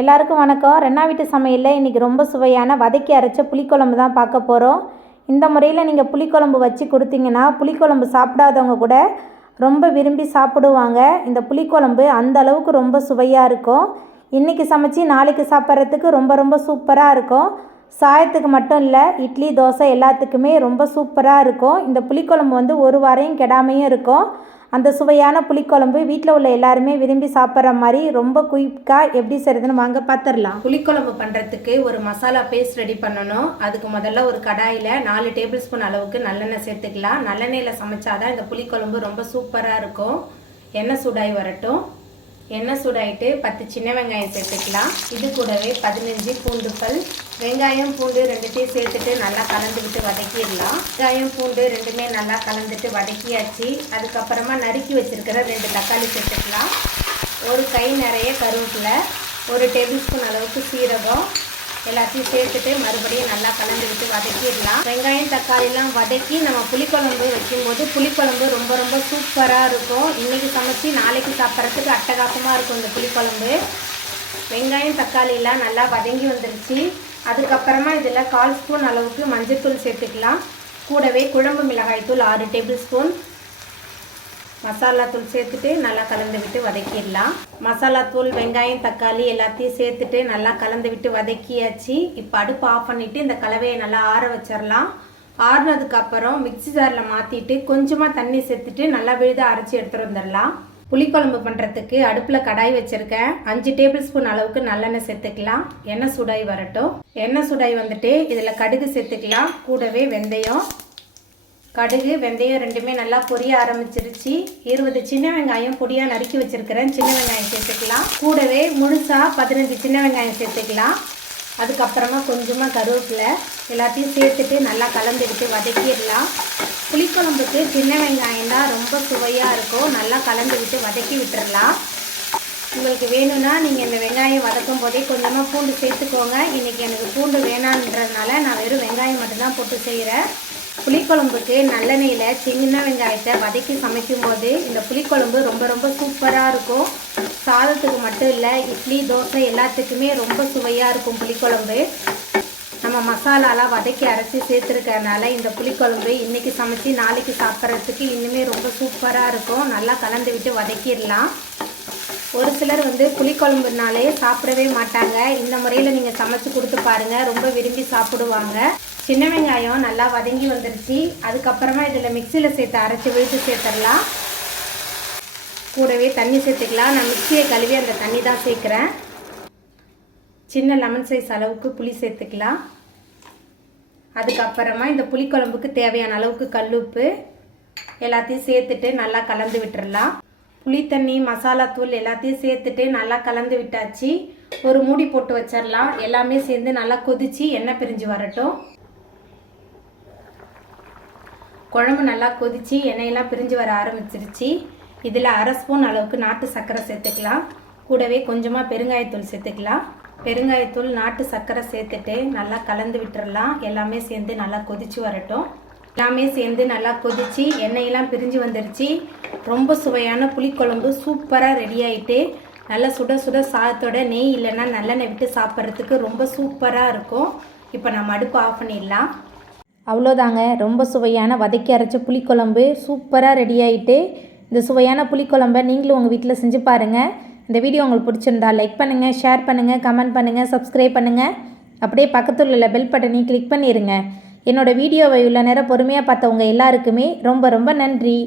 எல்லாருக்கும் வணக்கம். ரெண்டா வீட்டு சமையலில் இன்றைக்கி ரொம்ப சுவையான வதக்கி அரைச்ச புளிக்குழம்பு தான் பார்க்க போகிறோம் இந்த முறையில் நீங்கள் புளிக்குழம்பு வச்சு கொடுத்தீங்கன்னா புளிக்குழம்பு சாப்பிடாதவங்க கூட ரொம்ப விரும்பி சாப்பிடுவாங்க. இந்த புளிக்குழம்பு அந்த அளவுக்கு ரொம்ப சுவையாக இருக்கும். இன்றைக்கி சமைச்சு நாளைக்கு சாப்பிட்றதுக்கு ரொம்ப ரொம்ப சூப்பராக இருக்கும். சாயத்துக்கு மட்டும் இல்லை இட்லி தோசை எல்லாத்துக்குமே ரொம்ப சூப்பராக இருக்கும். இந்த புளிக்குழம்பு வந்து ஒரு வாரையும் கெடாமையும் இருக்கும். அந்த சுவையான புளிக்குழம்பு வீட்டில் உள்ள எல்லாருமே விரும்பி சாப்பிட்ற மாதிரி ரொம்ப குயிக்காக எப்படி செய்கிறதுன்னு வாங்க பார்த்துடலாம் புளிக்குழம்பு பண்ணுறதுக்கு ஒரு மசாலா பேஸ்ட் ரெடி பண்ணணும். அதுக்கு முதல்ல ஒரு கடாயில் நாலு டேபிள் ஸ்பூன் அளவுக்கு நல்லெண்ணெய் சேர்த்துக்கலாம். நல்லெண்ணெயில் சமைச்சாதான் இந்த புளிக்குழம்பு ரொம்ப சூப்பராக இருக்கும். எண்ணெய் சூடாகி வரட்டும். எண்ணெய் சூடாயிட்டு பத்து சின்ன வெங்காயம் சேர்த்துக்கலாம். இது கூடவே பதினஞ்சு பூண்டு பல். வெங்காயம் பூண்டு ரெண்டுத்தையும் சேர்த்துட்டு நல்லா கலந்துக்கிட்டு வதக்கிடலாம். வெங்காயம் பூண்டு ரெண்டுமே நல்லா கலந்துட்டு வதக்கியாச்சு. அதுக்கப்புறமா நறுக்கி வச்சுருக்கிற ரெண்டு தக்காளி சேர்த்துக்கலாம். ஒரு கை நிறைய கருவேப்பிலை ஒரு டேபிள் ஸ்பூன் அளவுக்கு சீரகம் எல்லாத்தையும் சேர்த்துட்டு மறுபடியும் நல்லா கலந்து விட்டு வதக்கிடலாம். வெங்காயம் தக்காளிலாம் வதக்கி நம்ம புளிக்குழம்பு வைக்கும்போது புளிக்குழம்பு ரொம்ப ரொம்ப சூப்பராக இருக்கும். இன்றைக்கி சமைச்சி நாளைக்கு சாப்பிட்றதுக்கு அட்டகாசமாக இருக்கும் இந்த புளிக்குழம்பு. வெங்காயம் தக்காளிலாம் நல்லா வதங்கி வந்துருச்சு. அதுக்கப்புறமா இதில் கால் ஸ்பூன் அளவுக்கு மஞ்சள் தூள் சேர்த்துக்கலாம். கூடவே குழம்பு மிளகாய் தூள் ஆறு டேபிள் ஸ்பூன். மசாலா தூள் சேர்த்துட்டு நல்லா கலந்து விட்டு வதக்கிடலாம். மசாலா தூள் வெங்காயம் தக்காளி எல்லாத்தையும் சேர்த்துட்டு நல்லா கலந்து விட்டு வதக்கியாச்சு. இப்போ அடுப்பு ஆஃப் பண்ணிவிட்டு இந்த கலவையை நல்லா ஆற வச்சிடலாம். ஆறுனதுக்கப்புறம் மிக்சி மிக்ஸி ஜாரில் மாற்றிட்டு கொஞ்சமாக தண்ணி சேர்த்துட்டு நல்லா விழுத அரைச்சி எடுத்துகிட்டு வந்துடலாம். புளிக்குழம்பு பண்ணுறதுக்கு அடுப்பில் கடாய் வச்சுருக்கேன். அஞ்சு டேபிள் ஸ்பூன் அளவுக்கு நல்லெண்ணெய் சேர்த்துக்கலாம். எண்ணெய் சுடாய் வரட்டும். எண்ணெய் சுடாய் வந்துட்டு இதில் கடுகு சேர்த்துக்கலாம். கூடவே வெந்தயம். கடுகு வெந்தயம் ரெண்டுமே நல்லா பொரிய ஆரம்பிச்சிருச்சு. இருபது சின்ன வெங்காயம் பொடியாக நறுக்கி வச்சுருக்கிறேன். சின்ன வெங்காயம் சேர்த்துக்கலாம். கூடவே முழுசாக பதினஞ்சு சின்ன வெங்காயம் சேர்த்துக்கலாம். அதுக்கப்புறமா கொஞ்சமாக கருவேப்பிலை எல்லாத்தையும் சேர்த்துட்டு நல்லா கலந்துக்கிட்டு வதக்கிடலாம். புளிக்குழம்புக்கு சின்ன வெங்காயம் தான் ரொம்ப சுவையாக இருக்கும். நல்லா கலந்துக்கிட்டு வதக்கி விட்டுறலாம். உங்களுக்கு வேணும்னா நீங்கள் இந்த வெங்காயம் வதக்கும் போதே கொஞ்சமாக பூண்டு சேர்த்துக்கோங்க. இன்றைக்கி எனக்கு பூண்டு வேணான்றதுனால நான் வெறும் வெங்காயம் மட்டும்தான் போட்டு செய்கிறேன் புளிக்குழம்புக்கு நல்லெண்ணெயில் சின்ன வெங்காயத்தை வதக்கி சமைக்கும் போது இந்த புளிக்குழம்பு ரொம்ப ரொம்ப சூப்பராக இருக்கும். சாதத்துக்கு மட்டும் இல்லை இட்லி தோசை எல்லாத்துக்குமே ரொம்ப சுவையாக இருக்கும் புளிக்குழம்பு. நம்ம மசாலாலாம் வதக்கி அரைச்சி சேர்த்துருக்கறனால இந்த புளிக்குழம்பு இன்றைக்கி சமைச்சு நாளைக்கு சாப்பிட்றதுக்கு இன்னுமே ரொம்ப சூப்பராக இருக்கும். நல்லா கலந்து விட்டு வதக்கிடலாம். ஒரு சிலர் வந்து புளிக்குழம்புனாலே சாப்பிடவே மாட்டாங்க. இந்த முறையில் நீங்கள் சமைச்சு கொடுத்து பாருங்கள் ரொம்ப விரும்பி சாப்பிடுவாங்க. சின்ன வெங்காயம் நல்லா வதங்கி வந்துருச்சு. அதுக்கப்புறமா இதில் மிக்சியில் சேர்த்து அரைச்சி விழுத்து சேர்த்துடலாம். கூடவே தண்ணி சேர்த்துக்கலாம். நான் மிக்சியை கழுவி அந்த தண்ணி தான் சேர்க்குறேன். சின்ன லெமன் சைஸ் அளவுக்கு புளி சேர்த்துக்கலாம். அதுக்கப்புறமா இந்த புளிக்குழம்புக்கு தேவையான அளவுக்கு கல்லுப்பு எல்லாத்தையும் சேர்த்துட்டு நல்லா கலந்து விட்டுறலாம் புளி தண்ணி மசாலா தூள் எல்லாத்தையும் சேர்த்துட்டு நல்லா கலந்து விட்டாச்சு. ஒரு மூடி போட்டு வச்சிடலாம். எல்லாமே சேர்ந்து நல்லா கொதிச்சு எண்ணெய் பிரிஞ்சு வரட்டும். குழம்பு நல்லா கொதிச்சு எண்ணெயெல்லாம் பிரிஞ்சு வர ஆரம்பிச்சிருச்சு. இதில் அரை ஸ்பூன் அளவுக்கு நாட்டு சர்க்கரை சேர்த்துக்கலாம். கூடவே கொஞ்சமாக பெருங்காயத்தூள் சேர்த்துக்கலாம். பெருங்காயத்தூள் நாட்டு சர்க்கரை சேர்த்துட்டு நல்லா கலந்து விட்டுறலாம். எல்லாமே சேர்ந்து நல்லா கொதிச்சு வரட்டும். எல்லாமே சேர்ந்து நல்லா கொதிச்சு எண்ணெயெல்லாம் பிரிஞ்சு வந்துருச்சு. ரொம்ப சுவையான புளிக்குழம்பு சூப்பராக ரெடி ஆகிட்டு நல்லா சுட சுட சாதத்தோட நெய் இல்லைன்னா நல்லெண்ணெய் விட்டு சாப்பிட்றதுக்கு ரொம்ப சூப்பராக இருக்கும். இப்போ நம்ம அடுப்பு ஆஃப் பண்ணிடலாம். அவ்வளோதாங்க. ரொம்ப சுவையான வதக்கி அரைச்ச புளிக்குழம்பு. சூப்பராக ரெடி ஆகிட்டு இந்த சுவையான புளிக்குழம்பை நீங்களும் உங்கள் வீட்டில் செஞ்சு பாருங்கள் இந்த வீடியோ உங்களுக்கு பிடிச்சிருந்தா லைக் பண்ணுங்கள் ஷேர் பண்ணுங்கள் கமெண்ட் பண்ணுங்கள் சப்ஸ்கிரைப் பண்ணுங்கள் அப்படியே பக்கத்தில் உள்ள பெல் பட்டனையும் கிளிக் பண்ணிடுங்க என்னோடய வீடியோவை இவ்வளோ நேரம் பொறுமையாக பார்த்தவங்க எல்லாருக்குமே ரொம்ப ரொம்ப நன்றி.